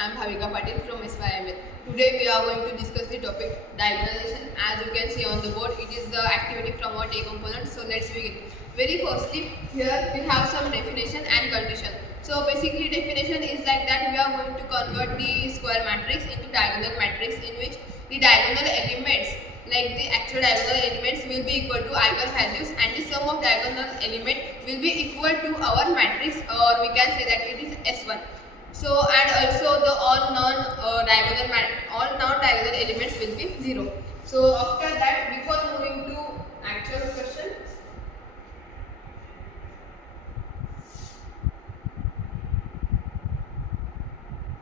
I am Bhavika Patil from SYML. Today we are going to discuss the topic diagonalization. As you can see on the board, it is the activity from our T component. So let's begin. Very firstly, here we have some definition and condition. So basically definition is like that we are going to convert the square matrix into diagonal matrix in which the diagonal elements like the actual diagonal elements will be equal to eigenvalues and the sum of diagonal element will be equal to our matrix, or we can say that it is S1. So and also the all non-diagonal elements will be 0. So after that, before moving to actual question,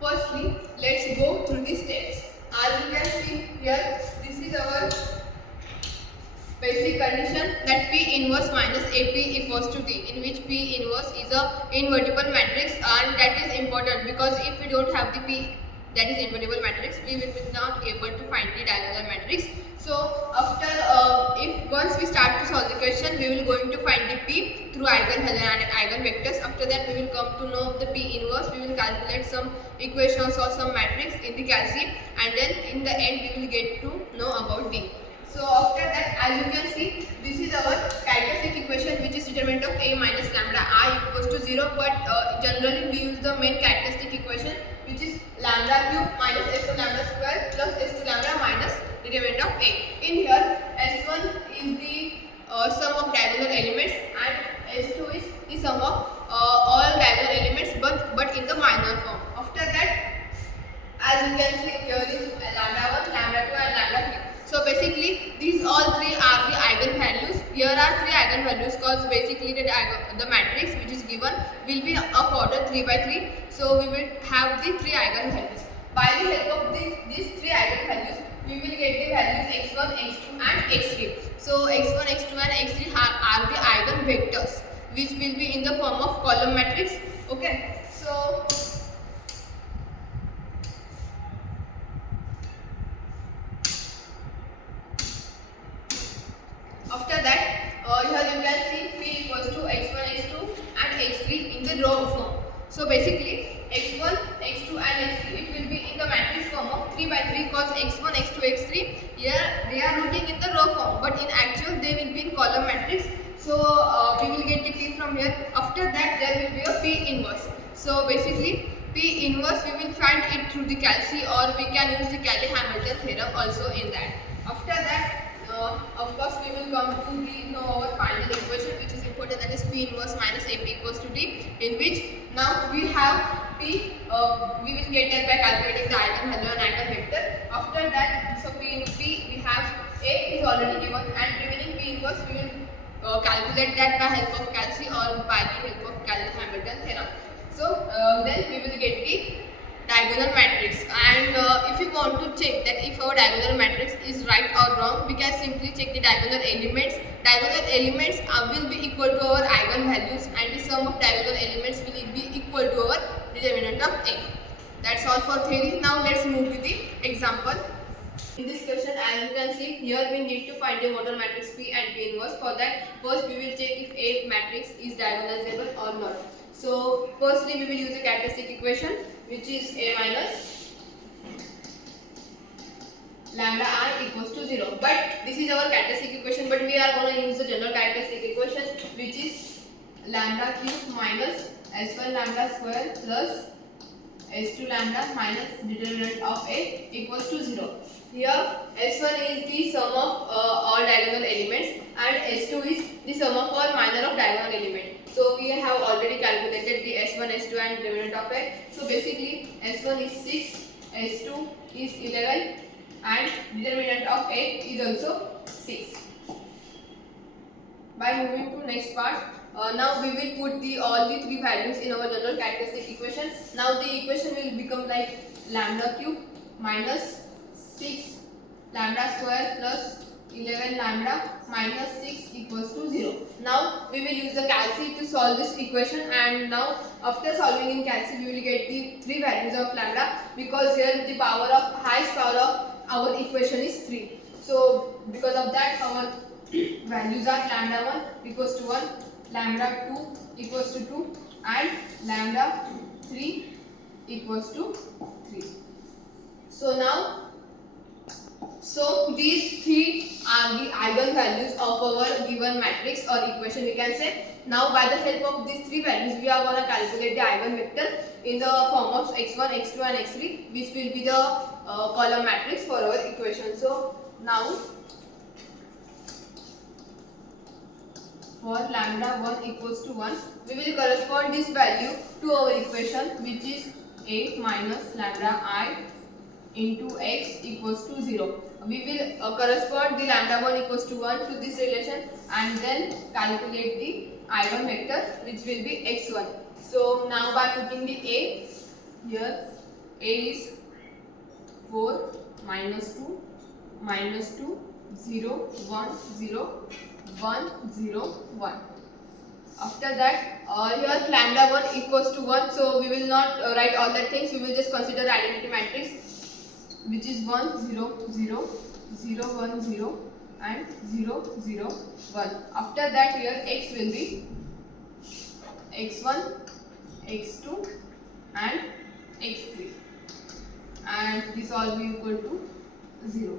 firstly let's go through the steps. As you can see here, this is our basic condition that P inverse minus AP equals to T, in which P inverse is a invertible matrix, and that is important because if we don't have the P that is invertible matrix, we will be not able to find the diagonal matrix. So after if once we start to solve the question, we will going to find the P through eigenvalue and eigenvectors. After that, we will come to know the P inverse. We will calculate some equations or some matrix in the Calc, and then in the end we will get to know about D. So after that, as you can see, this is our characteristic equation, which is determinant of A minus lambda I equals to 0. But generally we use the main characteristic equation, which is lambda cube minus S2 lambda square plus S2 lambda minus determinant of A. In here, S1 is the sum of diagonal elements and S2 is the sum of all diagonal elements, but in the minor form. After that, as you can see, here is lambda 1, lambda 2 and lambda 3. So basically these all three are the eigenvalues. Here are three eigenvalues because basically the matrix which is given will be of order 3 by 3. So we will have the three eigenvalues. By the help of these three eigenvalues, we will get the values x1, x2 and x3. So x1, x2 and x3 are the eigenvectors which will be in the form of column matrix. Okay. So after that, here you can see P equals to x1, x2 and x3 in the row form. So basically x1, x2 and x3, it will be in the matrix form of 3 by 3 because x1, x2, x3 here they are looking in the row form, but in actual they will be in column matrix. So we will get the P from here. After that, there will be a P inverse. So basically P inverse we will find it through the Calc, or we can use the Cayley-Hamilton theorem also in that. After that, of course we will come to our final equation, which is important, that is P inverse minus AP equals to D, in which now we have P, we will get that by calculating the eigenvalue and eigenvector. After that, so P we have A is already given, and remaining P inverse we will calculate that by help of Calc or by the help of Cayley-Hamilton theorem. So then we will get the diagonal matrix, and if you want to check that if our diagonal matrix is right or wrong, we can simply check the diagonal elements. Diagonal elements will be equal to our eigenvalues, and the sum of diagonal elements will be equal to our determinant of A. That's all for theory. Now let's move to the example. In this question, as you can see, here we need to find the model matrix P and P inverse. For that, first we will check if A matrix is diagonalizable or not. So firstly we will use the characteristic equation, which is A minus lambda I equals to 0. But this is our characteristic equation, but we are going to use the general characteristic equation, which is lambda cube minus S1 lambda square plus S2 lambda minus determinant of A equals to 0. Here S1 is the sum of all diagonal elements and S2 is the sum of all minor of diagonal element. So we have already calculated the S1, S2 and determinant of A. So basically S1 is 6, S2 is 11 and determinant of A is also 6. By moving to next part, now we will put all the three values in our general characteristic equation. Now the equation will become like lambda cube minus 6 lambda square plus 11 lambda minus 6 equals to 0. Now we will use the Calc to solve this equation, and now after solving in Calc we will get the three values of lambda, because here the highest power of our equation is 3. So because of that, our values are lambda 1 equals to 1, lambda 2 equals to 2 and lambda 3 equals to 3. So now, these three are the eigenvalues of our given matrix or equation, we can say. Now by the help of these three values, we are going to calculate the eigenvector in the form of x1, x2 and x3, which will be the column matrix for our equation. So now for lambda 1 equals to 1, we will correspond this value to our equation, which is a minus lambda I into x equals to 0. We will correspond the lambda 1 equals to 1 to this relation and then calculate the eigenvector, which will be x1. So now by putting the a here, a is 4 minus 2 minus 2 0 1 0 1 0 1. After that, here lambda 1 equals to 1, so we will not write all that things, we will just consider the identity matrix, which is 1 0 0 0 1 0 and 0 0 1. After that, here x will be x1, x2 and x3, and this all will be equal to 0.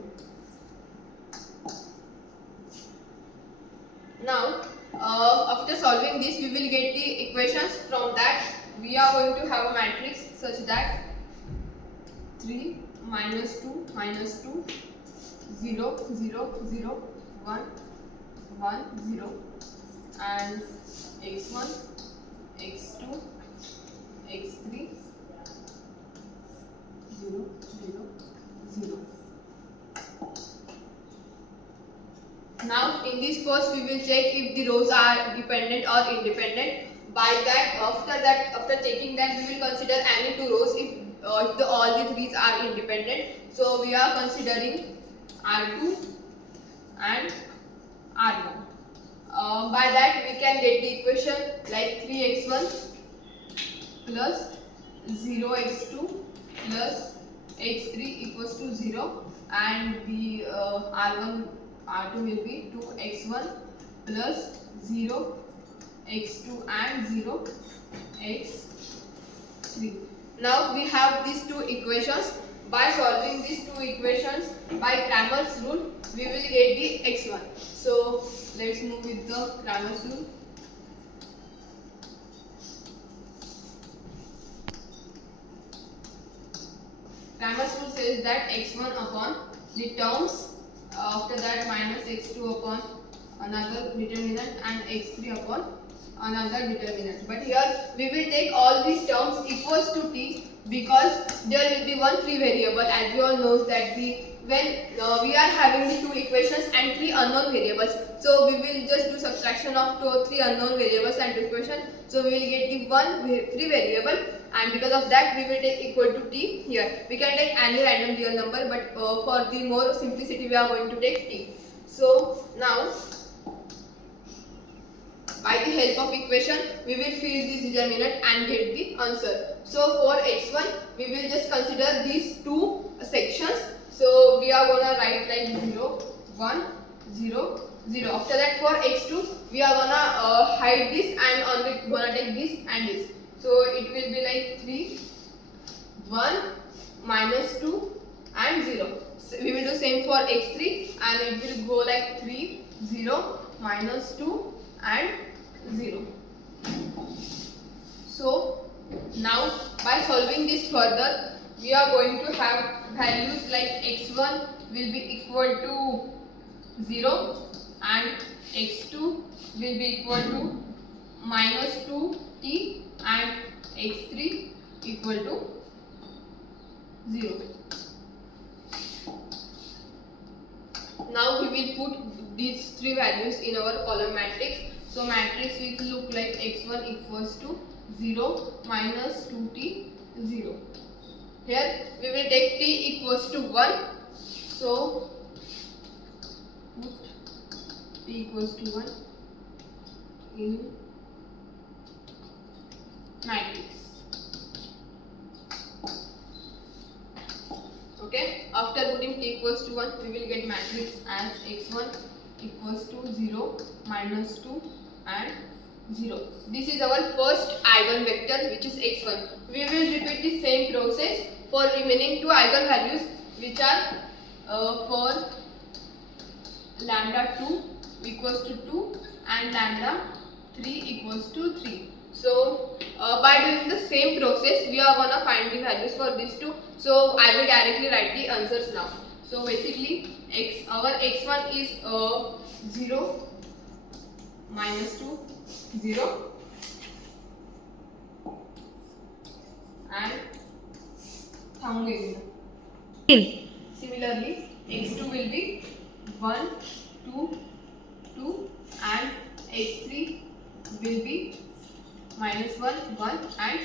Now after solving this, we will get the equations. From that, we are going to have a matrix such that 3 minus 2 minus 2 0 0 0 1 1 0 and x1 x2 x3 0 0 0. Now in this first, we will check if the rows are dependent or independent. By that, after checking that, we will consider any two rows if all the threes are independent. So we are considering R2 and R1. By that, we can get the equation like 3x1 plus 0x2 plus x3 equals to 0, and the R1 R2 will be 2x1 plus 0 x2 and 0 x3. Now we have these two equations. By solving these two equations by Cramer's rule, we will get the x1. So let's move with the Cramer's rule. Cramer's rule says that x1 upon the terms, after that minus x2 upon another determinant and x3 upon another determinant. But here we will take all these terms equals to t, because there will be one free variable, as we all know that when we are having the two equations and three unknown variables, so we will just do subtraction of three unknown variables and two equations, so we will get the one free variable, and because of that we will take equal to t. Here we can take any random real number, but for the more simplicity we are going to take t. So now by the help of equation, we will fill this determinant and get the answer. So for x1, we will just consider these two sections. So we are gonna write like 0, 1, 0, 0. After that, for x2, we are gonna hide this and only gonna take this and this. So it will be like 3, 1, minus 2 and 0. So we will do same for x3 and it will go like 3, 0, minus 2 and 0. So now by solving this further, we are going to have values like x1 will be equal to 0 and x2 will be equal to minus 2t and x3 equal to 0. Now we will put these three values in our column matrix. So matrix will look like x1 equals to 0 minus 2t 0. Here we will take t equals to 1. So put t equals to 1 in matrix. Okay, after putting t equals to 1, we will get matrix as x1 equals to 0 minus 2 and 0. This is our first eigenvector, which is x1. We will repeat the same process for remaining two eigenvalues, which are for lambda 2 equals to 2 and lambda 3 equals to 3. So by doing the same process, we are gonna find the values for these two. So I will directly write the answers now. So basically, our x1 is 0 minus 2 0 and similarly x2 will be 1 2 2 and x3 will be minus 1 1 and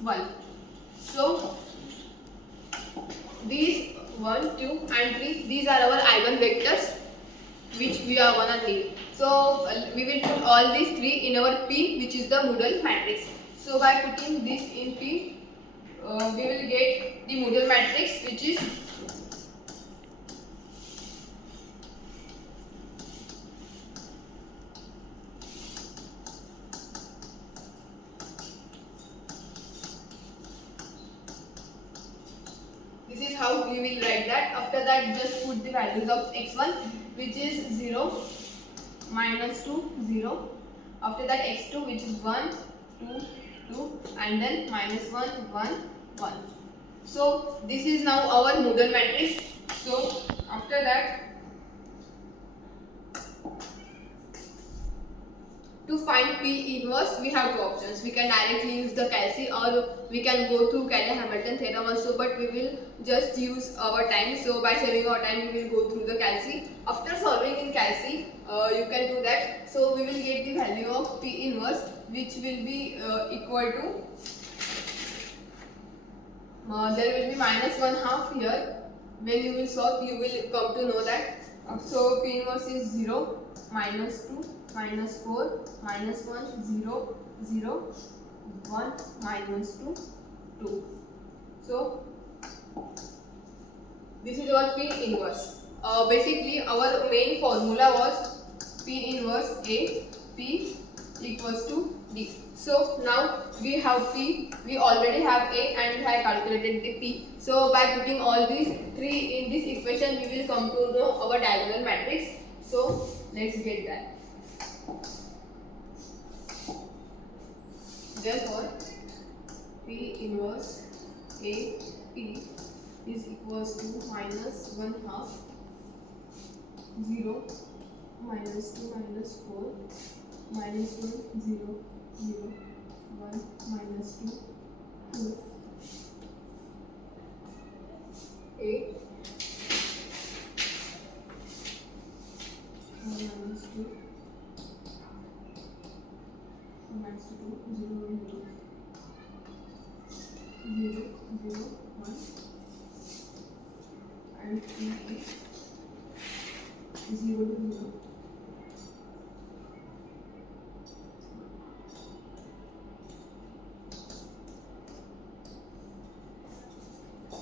1. So these 1 2 and 3, these are our eigenvectors which we are gonna need. So we will put all these three in our P, which is the Moodle matrix. So by putting this in P, we will get the Moodle matrix, which is this is how we will write that. After that, just put the values of x1, which is 0 minus 2 0. After that, x2, which is 1 2 2 and then minus 1 1 1. So this is now our Moodle matrix. So after that, to find P inverse, we have two options. We can directly use the Calci, or we can go through Cayley-Hamilton theorem also, but we will just use our time. So by saving our time, we will go through the Calci. After solving in Calci, you can do that. So we will get the value of P inverse, which will be equal to, there will be minus 1/2 here. When you will solve, you will come to know that. So P inverse is 0 minus 2 minus 4 minus 1 0 0 1 minus 2 2. So this is our P inverse. Basically our main formula was P inverse A, P equals to D. So now we have P, we already have A and we have calculated the P. So by putting all these three in this equation, we will come to know our diagonal matrix. So let's get that. Therefore, P inverse A P is equals to minus 1/2 0 minus 2 minus 4 minus 1 0 0 1 minus 2 2 8 minus 2 minus 2 0 0 0 1 and 3 0 to 0.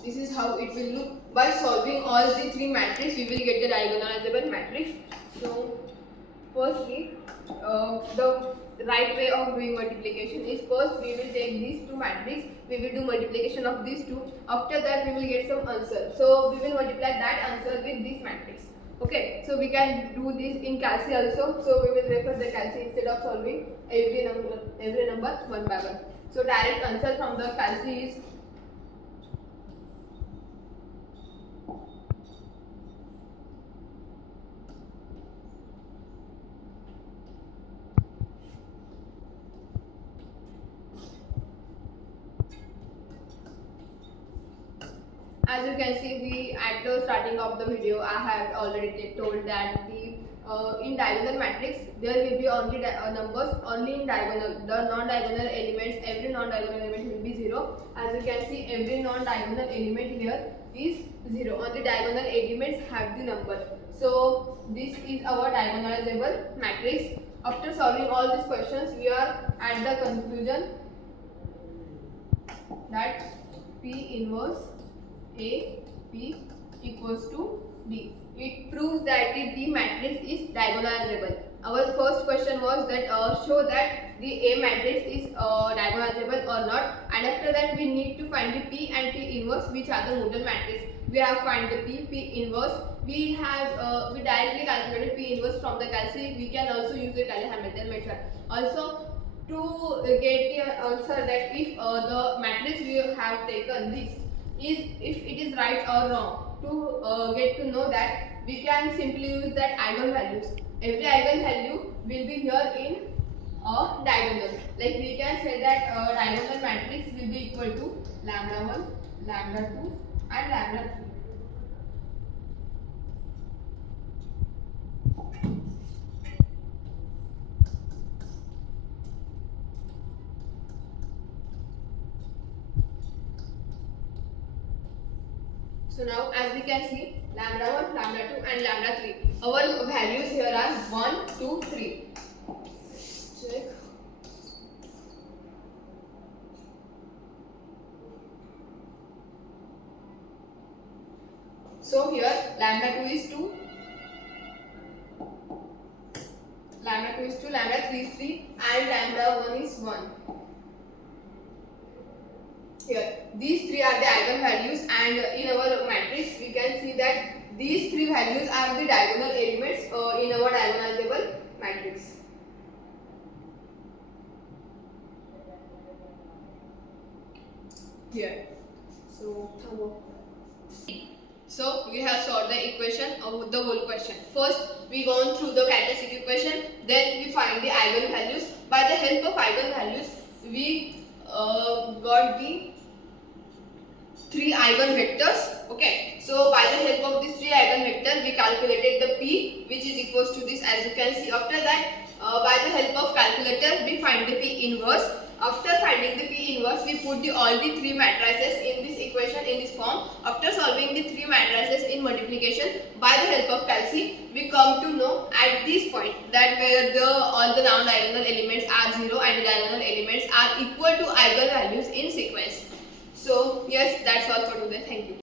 This is how it will look. By solving all the three matrices, we will get the diagonalizable matrix. So firstly, the right way of doing multiplication is, first we will take these two matrices, we will do multiplication of these two. After that, we will get some answer. So we will multiply that answer with this matrix. Okay, so we can do this in Calci also. So we will refer the Calci instead of solving every number one by one. So direct answer from the Calci is as you can see, we at the starting of the video, I have already told that the in diagonal matrix there will be only numbers only in diagonal. The non-diagonal elements, every non-diagonal element will be 0. As you can see, every non-diagonal element here is 0. Only diagonal elements have the number. So this is our diagonalizable matrix. After solving all these questions, we are at the conclusion that P inverse A P equals to D. It proves that the matrix is diagonalizable. our first question was that show that the A matrix is diagonalizable or not, and after that we need to find the P and P inverse, which are the modal matrix. We have find the P inverse. We have we directly calculated P inverse from the calci. We can also use the Cayley-Hamilton method. Also, to get the answer that if the matrix we have taken this is if it is right or wrong, to get to know that we can simply use that eigenvalues. Every eigenvalue will be here in a diagonal. Like we can say that diagonal matrix will be equal to lambda 1, lambda 2 and lambda 3. So now as we can see, lambda 1, lambda 2 and lambda 3. Our values here are 1, 2, 3. Check. So here lambda 2 is 2, lambda 2 is 2, lambda 3 is 3 and lambda 1 is 1. Here these three are the eigenvalues, and in our matrix we can see that these three values are the diagonal elements in our diagonalizable matrix. Here. So we have solved the equation of the whole question. First we gone through the characteristic equation, then we find the eigenvalues. By the help of eigenvalues we got the three eigenvectors. Okay, so by the help of these three eigenvectors we calculated the P, which is equals to this, as you can see. After that by the help of calculator we find the P inverse. After finding the P inverse we put all the three matrices in this equation in this form. After solving the three matrices in multiplication by the help of calci, we come to know at this point that where all the non-diagonal elements are 0 and the diagonal elements are equal to eigenvalues in sequence. So yes, that's all for today. Thank you.